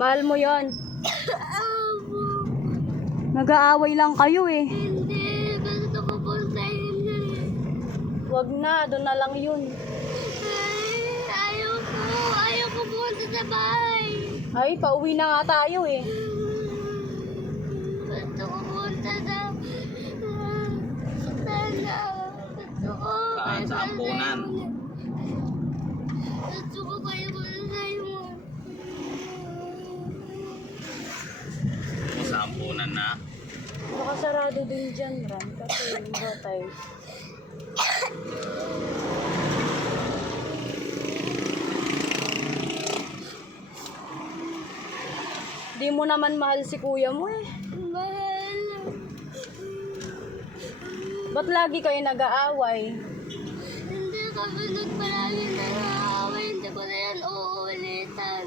Mahal mo yon. Opo. Nag-aaway lang kayo eh. Hindi. Gusto ko po sa inyo. Wag na, doon na lang yun. Ayaw ko. Ayaw ko pumunta sa bahay. Ay, pauwi na nga tayo eh. Gusto ko pumunta sa... Sana. Gusto ko. Saan? Sa ampunan? Gusto ko kayo ko sa inyo. O sa ampunan na? Baka sarado din dyan, Ran. Kasi iba tayo. Di mo naman mahal si kuya mo eh. Mahal. Ba't lagi kayo nag-aaway? Hindi kami nagpalagi na naaway. Hindi ko na yan uulitan.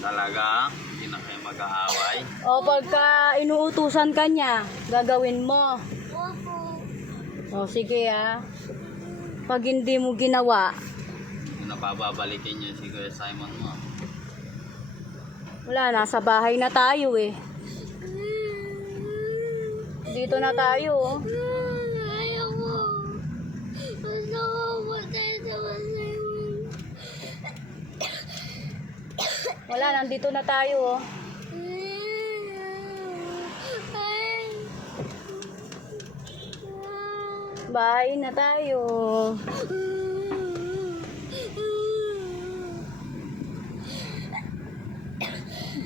Talaga? Hindi na kayo mag-aaway? O pagka inuutusan ka niya, gagawin mo. Opo. O sige ah. Pag hindi mo ginawa, Napababalikin niyo si Kuya Simon mo. wala, nasa bahay na tayo eh. Dito na tayo oh. Ayaw ko. Gusto ko pumunta sa bahay. Wala, nandito na tayo oh. Bahay na tayo.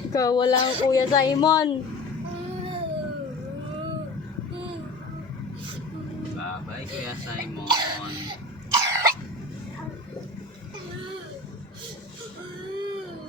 Ikaw walang Kuya Simon. Bye-bye Kuya Simon.